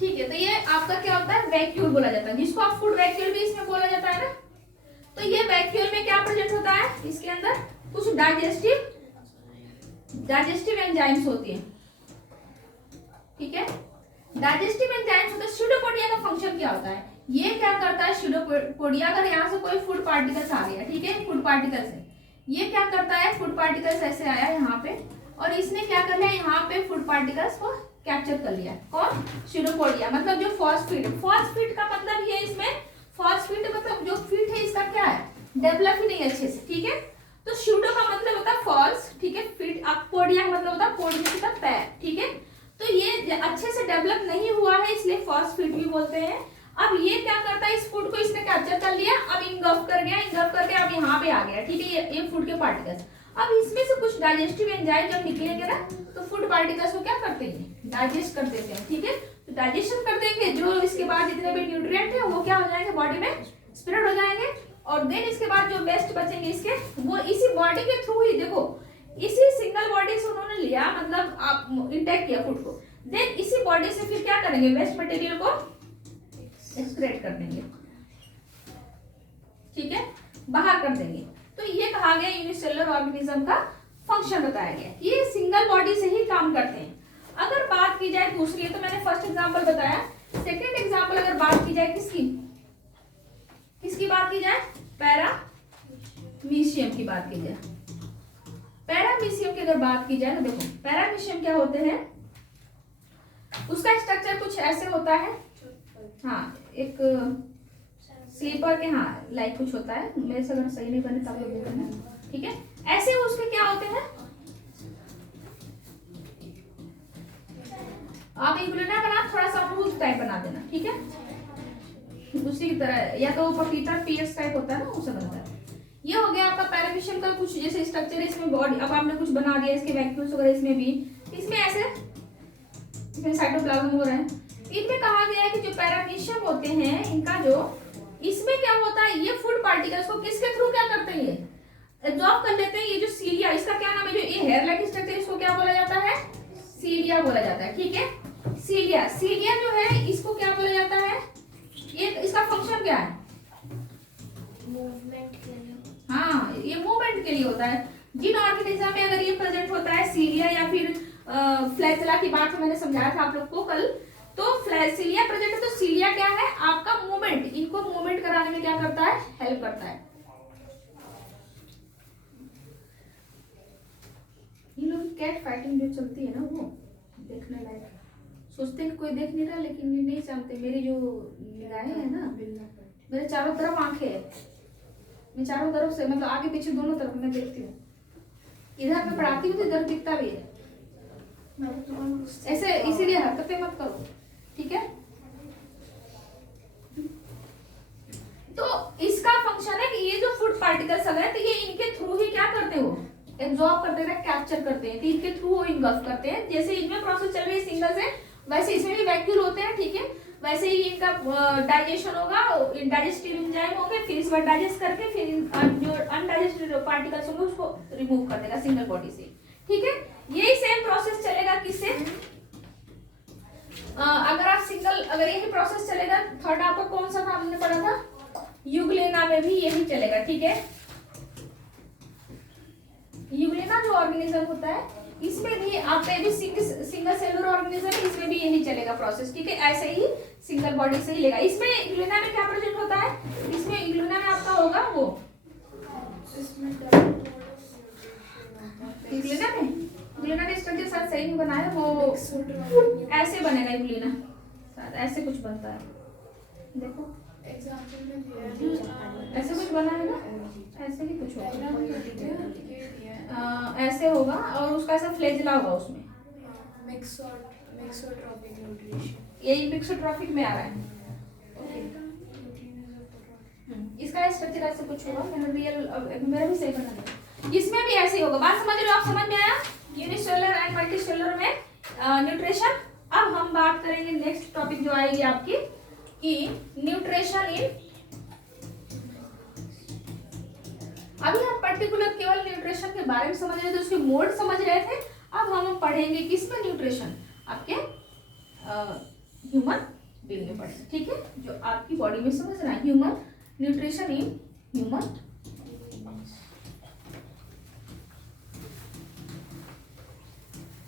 ठीक है, तो ये आपका क्या होता है, वैक्यूल बोला जाता है, जिसको आप फूड वैक्यूल भी इसमें बोला जाता है ना। तो ये वैक्यूल में क्या प्रेजेंट होता है, इसके अंदर कुछ डाइजेस्टिव एंजाइम्स होती हैं, ठीक है। डाइजेस्टिव एंजाइम्स होते हैं। स्यूडोपोडिया का फंक्शन क्या होता है, ये क्या करता है स्यूडोपोडिया, अगर यहाँ से कोई फूड पार्टिकल्स आ गया, ठीक है, फूड पार्टिकल्स है, ये क्या करता है, फूड पार्टिकल्स ऐसे आया यहाँ पे और इसने क्या कर लिया, यहाँ पे फूड पार्टिकल्स को कैप्चर कर लिया। कौन, स्यूडोपोडिया, मतलब जो फॉस्फेट का मतलब ये इसमें फॉस्फेट मतलब जो फीट है इसका क्या है, डेवलप ही नहीं अच्छे से, ठीक है। तो स्यूडो का मतलब होता है फॉल्स, ठीक है, फीट, पोडिया का मतलब होता है पोडिया का पैर, ठीक है। तो ये अच्छे से डेवलप नहीं हुआ है इसलिए फॉस्फेट भी बोलते हैं। अब ये क्या करता है, इस फूड को इसने कैप्चर कर लिया, अब इंगल्फ कर गया, इंगल्फ करके अब यहाँ पे आ गया, ठीक है, ये फूड के पार्टिकल्स। अब इसमें से कुछ डाइजेस्टिव एंजाइम जब निकलेंगे ना तो फूड पार्टिकल्स को क्या करते हैं, डाइजेस्ट कर देते हैं, ठीक है। तो डाइजेशन कर देंगे, जो इसके बाद जितने भी न्यूट्रिएंट है वो क्या हो जाएंगे, बॉडी में स्प्रेड हो जाएंगे, और देन इसके बाद जो वेस्ट बचेंगे इसके, वो इसी बॉडी के थ्रू ही, देखो इसी सिंगल बॉडी से उन्होंने लिया, मतलब आप इंटेक किया फूड को, देन इसी बॉडी से फिर क्या करेंगे, वेस्ट मटेरियल को एक्सक्रेट कर देंगे, ठीक है, बाहर कर देंगे। तो ये कहा गया यूनिसेलुलर ऑर्गेनिज्म का फंक्शन बताया गया, ये सिंगल बॉडी से ही काम करते हैं। अगर बात की जाए दूसरी, तो मैंने फर्स्ट एग्जांपल बताया, सेकंड एग्जांपल अगर बात की जाए किसकी बात की जाए, पैरामीशियम की बात की जाए। पैरामीशियम की अगर बात की जाए तो देखो पैरामीशियम क्या होते हैं, उसका स्ट्रक्चर कुछ ऐसे होता है, हाँ एक स्लीपर के, हाँ लाइक कुछ होता है, मेरे से अगर सही नहीं बने तब लोग बोलना, ठीक है। ऐसे उसके क्या होते हैं, आप इग्लूना बना थोड़ा सा लूज टाइप बना देना, ठीक है, उसी की तरह, या तो पपीता पीएस टाइप होता है ना, उससे बनता है। ये हो गया आपका पैरामीशियम का कुछ जैसे स्ट्रक्चर है, इसमें बॉडी, अब आपने कुछ बना दिया, इसके वैक्यूल्स वगैरह इसमें भी, इसमें ऐसे इसमें साइटोप्लाज्म हो रहा है। इनमें कहा गया है कि जो पैरामीशियम होते हैं इनका जो, इसमें क्या होता है, ये फूड पार्टिकल्स को किसके थ्रू क्या करते हैं, एब्जॉर्ब कर लेते हैं। ये जो सीलिया, इसका क्या नाम है, जो ये हेयर लाइक स्ट्रक्चर, इसको क्या बोला जाता है, सीलिया बोला जाता है, ठीक है। सीलिया जो है इसको क्या बोला जाता है, ये इसका फंक्शन क्या है, मूवमेंट के लिए, हाँ ये मूवमेंट के लिए होता है। जिन ऑर्गेनिज्म में अगर ये प्रेजेंट होता है सीलिया या फिर फ्लैचेला की बात मैंने समझाया था आप लोग को कल, तो फ्लैचेलिया प्रेजेंट है, तो सीलिया क्या है, आपका मूवमेंट, इनको मूवमेंट कराने में क्या करता है, हेल्प करता है। ये लोग कैट फाइटिंग जो चलती है ना, वो देखने लायक, सोचते हैं कोई देख नहीं रहा, लेकिन ये नहीं जानते, मेरी जो निगाहें है ना, मेरे चारों तरफ आंखें है, मैं चारों तरफ से, मतलब आगे पीछे दोनों तरफ मैं देखती हूँ, इधर मैं पढ़ाती हूँ तो इधर दिखता भी है, ऐसे इसीलिए हरकतें मत करो, ठीक है। तो इसका फंक्शन है कि ये जो फूड पार्टिकल्स अगर है तो ये इनके थ्रू ही क्या करते हो, एब्जॉर्ब करते हैं, कैप्चर करते हैं, तो इनके थ्रू वो इंगल्फ करते हैं। जैसे इनमें प्रोसेस चल रही है सिंगल से, वैसे इसमें भी वैक्यूल होते हैं, ठीक है, वैसे ही इनका डाइजेशन होगा, डाइजेस्टिव एंजाइम होंगे, फिर इस बार डाइजेस्ट करके फिर जो अनडाइजेस्टेड पार्टिकल्स होंगे उसको रिमूव कर देगा सिंगल बॉडी से, ठीक है। यही सेम प्रोसेस चलेगा किससे, अगर आप सिंगल, अगर यही प्रोसेस चलेगा, थर्ड आपका कौन सा था हमने पढ़ा था, यूग्लेना में भी यही चलेगा, ठीक है। यूग्लेना जो ऑर्गेनिज्म होता है इसमें भी आप भी सिंगल सेलुलर ऑर्गेनिज्म है, इसमें भी यही चलेगा प्रोसेस, ठीक है, ऐसे ही सिंगल बॉडी से ही लेगा। इसमें इग्लूना में क्या प्रेजेंट होता है, इसमें इग्लूना में आपका होगा वो, इग्लूना में, इग्लूना का स्ट्रक्चर शायद सही नहीं बनाया, वो ऐसे बनेगा इग्लूना, शायद ऐसे कुछ बनता है, देखो एग्जांपल में दिया है, ऐसे कुछ बना है ना, ऐसे ही कुछ होगा, ऐसे होगा, और उसका ऐसा फ्लेजला होगा उसमें, मिक्सोट्रॉपिक न्यूट्रिशन, यही मिक्सोट्रॉपिक में आ रहा है, इसका स्ट्रक्चर ऐसे कुछ होगा, मेरा भी सही बना है, इसमें भी ऐसे ही होगा। बात समझ रहे हो आप, समझ में आया यूनिसेलुलर एंड मल्टीसेलुलर में न्यूट्रिशन। अब हम बात करेंगे नेक्स्ट टॉपिक जो आएगी आपकी कि न्यूट्रिशन इन, अभी हम पर्टिकुलर केवल न्यूट्रिशन के बारे में समझ रहे थे, उसके मोड समझ रहे थे, अब हम पढ़ेंगे किसमें न्यूट्रिशन, आपके ह्यूमन बीइंग में पढ़ेंगे, ठीक है, जो आपकी बॉडी में समझना है, ह्यूमन न्यूट्रिशन इन ह्यूमन,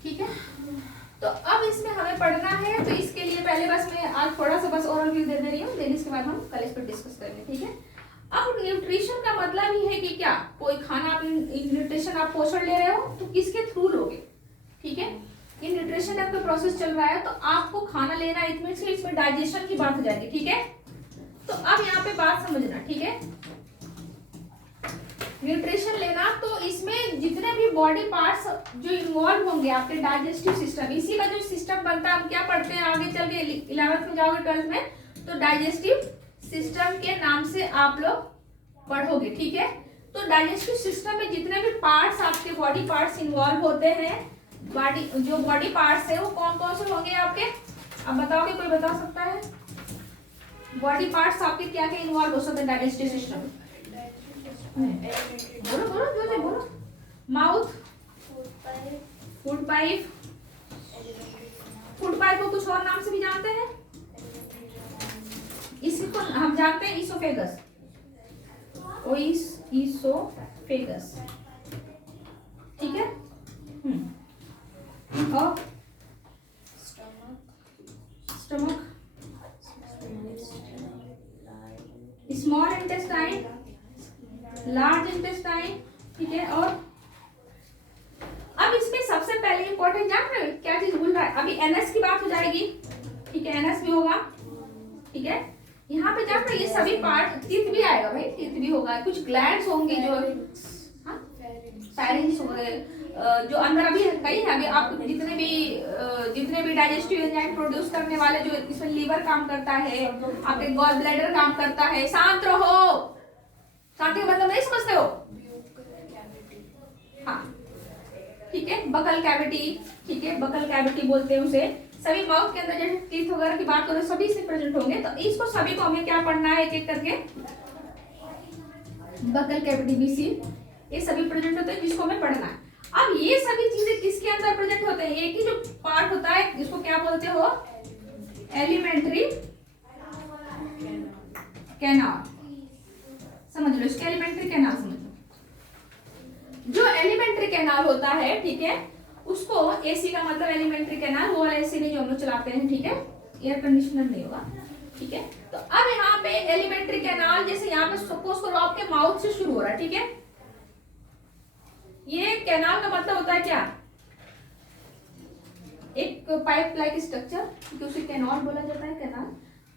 ठीक है। तो अब इसमें हमें पढ़ना है, तो इसके लिए पहले बस मैं आज थोड़ा सा बस ओवरव्यू दे रही हूँ, देन इसके बाद हम कल इस पर डिस्कस करेंगे, ठीक है। अब न्यूट्रिशन का मतलब ही है कि क्या कोई खाना आप न्यूट्रिशन आप पोषण ले रहे हो तो किसके थ्रू लोगे, ठीक है। ये न्यूट्रिशन आपका प्रोसेस चल रहा है तो आपको खाना लेना है, इट मींस कि इसमें डाइजेशन की बात हो जाएगी, ठीक है। तो अब यहाँ पे बात समझना, ठीक है, न्यूट्रिशन लेना तो इसमें जितने भी बॉडी पार्ट्स जो इन्वॉल्व होंगे आपके डाइजेस्टिव सिस्टम, इसी का जो सिस्टम बनता है, हम क्या पढ़ते हैं आगे चल के 11th में जाओगे 12th में, तो डाइजेस्टिव सिस्टम के नाम से आप लोग पढ़ोगे, ठीक है। तो डाइजेस्टिव सिस्टम में जितने भी पार्ट्स आपके बॉडी पार्ट्स इन्वॉल्व होते हैं, जो बॉडी पार्ट्स है वो कौन कौन से होंगे आपके, अब बताओगे, कोई बता सकता है बॉडी पार्ट्स आपके क्या क्या इन्वॉल्व हो सकते हैं डाइजेस्टिव सिस्टम में? बोलो बोलो जो से बोलो। Mouth, food pipe, food pipe को कुछ और नाम से भी जानते हैं, इसको हम जानते हैं ईसोफेगस, ईसोफेगस, ठीक है। और stomach, small intestine, large intestine, ठीक है। और अब इसमें सबसे पहले इंपॉर्टेंट जान रहे हो क्या चीज भूल रहा है, अभी एनएस की बात हो जाएगी, ठीक है, एनएस भी होगा, ठीक है। यहाँ पे जान रहे ये सभी पार्ट, तीत भी आएगा भाई, तीत भी होगा, कुछ ग्लैंड्स होंगे जो फेरिंग्स हो गए, जो अंदर अभी कई है, अभी आप जितने भी डाइजेस्टिव एंजाइम प्रोड्यूस करने वाले, जो इसमें लीवर काम करता है, आपके गॉल ब्लैडर काम करता है, शांत रहो, शांति का मतलब नहीं समझते हो, हाँ, ठीक है, बकल कैविटी, ठीक है, बकल कैविटी बोलते हैं उसे, सभी माउथ के अंदर जैसे टीथ वगैरह की बात करें सभी इसमें प्रेजेंट होंगे, तो इसको सभी को हमें क्या पढ़ना है एक एक करके, बकल कैविटी बीसी, ये सभी प्रेजेंट होते हैं जिसको हमें पढ़ना है। अब ये सभी चीजें किसके अंदर प्रेजेंट होते हैं, एक ही जो पार्ट होता है इसको क्या बोलते हो, एलिमेंट्री कैनाल, समझ लो इसके एलिमेंट्री कैनाल समझ लो। जो एलिमेंट्री कैनाल होता है, ठीक है, उसको एसी का मतलब एलिमेंट्री कैनाल, वो वाला एसी नहीं जो हम लोग चलाते हैं, ठीक है, एयर कंडीशनर नहीं होगा, ठीक है। तो अब यहाँ पे एलिमेंट्री कैनाल, जैसे यहाँ पे सपोज करो आपके माउथ से शुरू हो रहा है, ठीक है, ये कैनाल का मतलब होता है क्या, एक पाइप लाइक स्ट्रक्चर, क्योंकि उसे कैनाल बोला जाता है, कैनाल।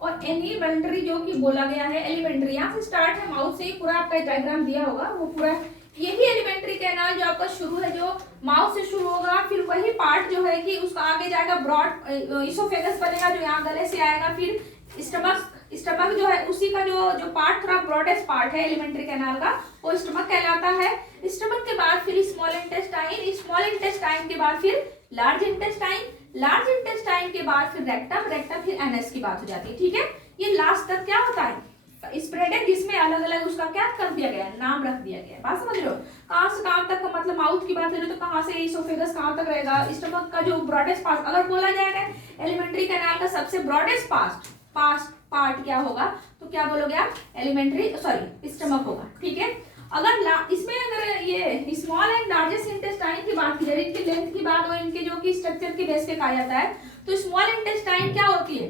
और एलिमेंट्री जो कि बोला गया है, एलिमेंट्री यहाँ से स्टार्ट है, माउथ से ही पूरा आपका डायग्राम दिया होगा, वो पूरा यही एलिमेंट्री कैनाल जो आपका शुरू है, जो माउथ से शुरू होगा, फिर वही पार्ट जो है कि उसका आगे जाएगा, ब्रॉड ईसोफेगस बनेगा जो यहाँ गले से आएगा, फिर स्टमक जो है उसी का जो पार्ट थोड़ा ब्रॉडेस्ट पार्ट है एलिमेंट्री कैनाल का, वो स्टमक कहलाता है। स्टमक के बाद फिर स्मॉल इंटेस्टाइन, स्मॉल इंटेस्टाइन के बाद फिर लार्ज इंटेस्टाइन, लार्ज इंटेस्टाइन के बाद फिर रेक्टम, रेक्टम फिर एनएस की बात हो जाती है, ठीक है। ये लास्ट तक क्या होता है, स्प्रेड है, जिसमें अलग अलग उसका क्या कर दिया गया है, नाम रख दिया गया है, बात समझ रहे हो, कहाँ से कहाँ तक का मतलब, माउथ की बात करें तो कहाँ से ईसोफेगस कहाँ तक रहेगा, स्टमक का जो ब्रॉडेस्ट पार्ट अगर बोला जाएगा एलिमेंट्री कैनाल का सबसे ब्रॉडेस्ट पार्ट क्या होगा, तो क्या बोलोगे आप, एलिमेंट्री सॉरी स्टमक होगा, ठीक है। अगर इसमें अगर ये स्मॉल एंड लार्जेस्ट इंटेस्टाइन की बात की जाए, इनकी लेंथ की बात और इनके जो कि स्ट्रक्चर के बेस पे कहा जाता है, तो स्मॉल इंटेस्टाइन क्या होती है,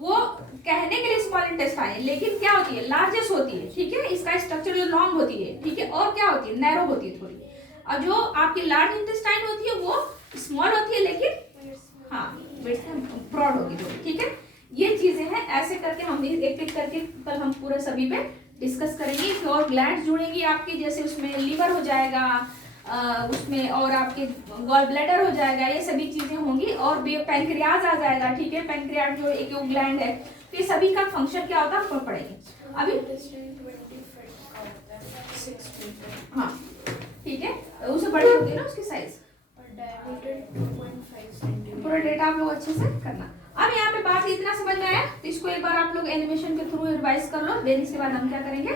वो कहने के लिए स्मॉल इंटेस्टाइन, लेकिन क्या होती है, लार्जेस्ट होती है, ठीक है, इसका स्ट्रक्चर जो लॉन्ग होती है, ठीक है, और क्या होती है, नैरो होती है थोड़ी, और जो आपकी लार्ज इंटेस्टाइन होती है वो स्मॉल होती है लेकिन हाँ ब्रॉड होगी थोड़ी, ठीक है। ये चीजें हैं, ऐसे करके हम एक एक करके कल हम पूरे सभी पे डिस्कस करेंगे। और ग्लैंड्स जुड़ेंगी आपकी, जैसे उसमें लीवर हो जाएगा, उसमें और आपके गॉल ब्लैडर हो जाएगा, ये सभी चीजें होंगी, और पैंक्रियाज आ जाएगा, ठीक है, पैंक्रियाज जो एक ग्लैंड है, तो ये सभी का फंक्शन क्या होता है आपको पढ़ेंगे अभी, हाँ ठीक है, उसे बड़ी होती है ना उसकी साइज, पूरा डेटा आप लोग अच्छे से करना। अब यहाँ पे बात इतना समझ में आया, तो इसको एक बार आप लोग एनिमेशन के थ्रू रिवाइज कर लो, देन इसके बाद हम क्या करेंगे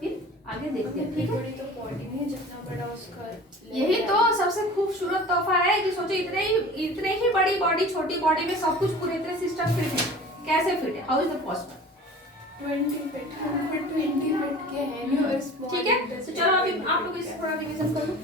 फिर आगे देखते हैं, ठीक है। तो बॉडी नहीं जितना बड़ा उसका, यही तो सबसे खूबसूरत तोहफा है कि सोचो इतने ही बड़ी बॉडी, छोटी बॉडी में सब कुछ पूरे तरह सिस्टम फिट है। कैसे फिट है, how is the possible? 20 feet हम 20 फीट के हैं नहीं और स्मॉल ठीक है, तो चलो अभी आप लोग इस थोड़ा रिवीजन कर लो।